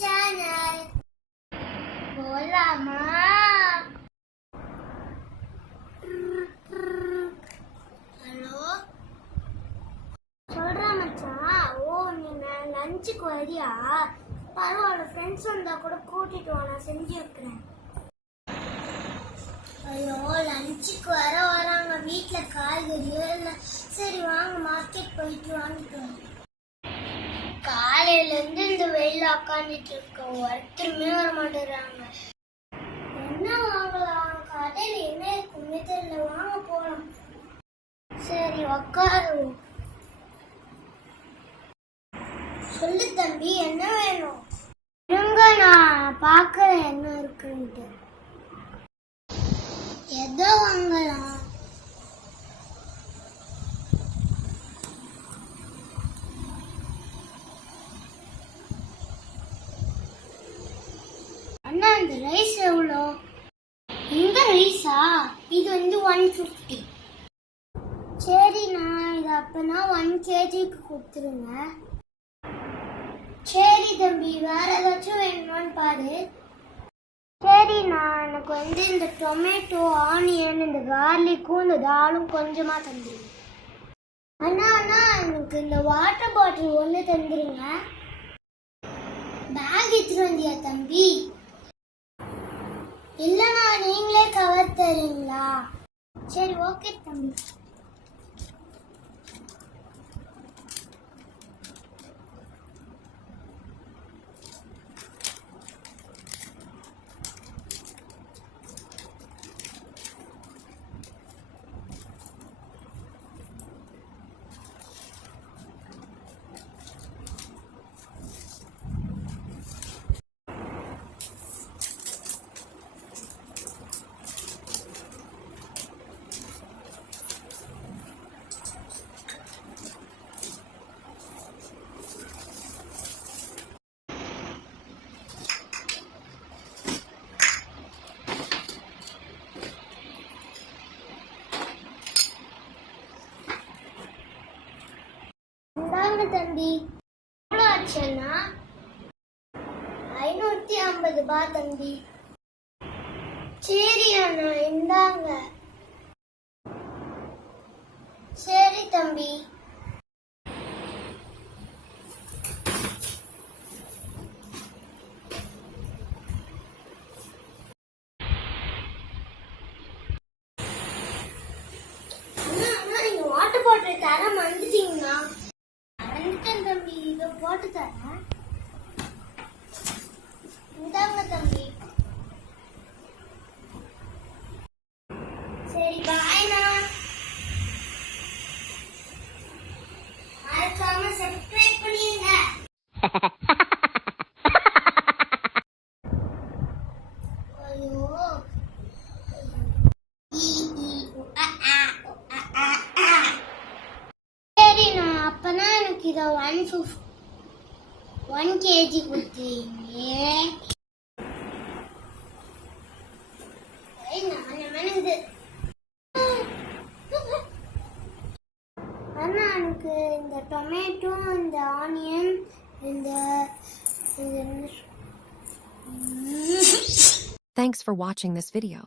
channel. போலாமா? Hello சொல்றா மச்சான். ஓ நீ லஞ்சுக்கு வரியா? பரவாயில்ல, ஃப்ரெண்ட்ஸ் வந்தா கூட கூட்டிட்டு வா, நான் செஞ்சு வைக்கிறேன். ஐயோ லஞ்சுக்கு வராங்க, வீட்டுல காய்கறியோ இல்லை. சரி வாங்க மார்க்கெட் போயிட்டு வாங்கிட்டு வாங்க. காலையில இருந்து இந்த வெயில உட்காந்துட்டு இருக்க, ஒருத்தருமே வர மாட்டேறாங்க. என்ன வாங்கலாம்? கடையில என்ன இருக்குமே தெரியல, வாங்க போலாம். சரி உக்காரு. சொல்லு தம்பி, என்ன வேணும்? இருங்க நான் பாக்குறேன் என்ன இருக்குன்ட்டு. எதோ வாங்கலாம்? அண்ணா இந்த ரைஸ் எவ்வளோ? இந்த ரைஸா? இது வந்து 150. சரிண்ணா, இது அப்பனா 1 kgக்கு கொடுத்துருங்க. சரி தம்பி, வேற ஏதாச்சும் வேணுமான்னு பாரு. சரிண்ணா, எனக்கு வந்து இந்த டொமேட்டோ, ஆனியன், இந்த கார்லிக்கும் இந்த தாலும் கொஞ்சமா தந்துருங்க. அண்ணா அண்ணா, எனக்கு இந்த வாட்டர் பாட்டில் ஒன்று தந்துருங்க. பேக் எடுத்துட்டு வந்தியா தம்பி? இல்லைண்ணா, நீங்களே கவர் தரீங்களா? சரி ஓகே தம்பி. தம்பி எவ்வளோ ஆச்சுன்னா? 550 ரூபாய் தம்பி. சரி அண்ணா இந்தாங்க. சரி தம்பி. அண்ணா அண்ணா, நீங்க வாட்டர் பாட்டில் தர மறந்துட்டீங்களா? தம்பி இதை போட்டு தரேன், இந்தாங்க தம்பி. சரி பாய்ண்ணா. மறக்காம சப்ஸ்கிரைப் பண்ணிடுங்க. ஐயோ சரிண்ணா, அப்பனா எனக்கு இதை 1 kg கொடுத்துருங்க. அண்ணா எனக்கு இந்த டொமேட்டோ, இந்த ஆனியன், இந்த Thanks for watching this video.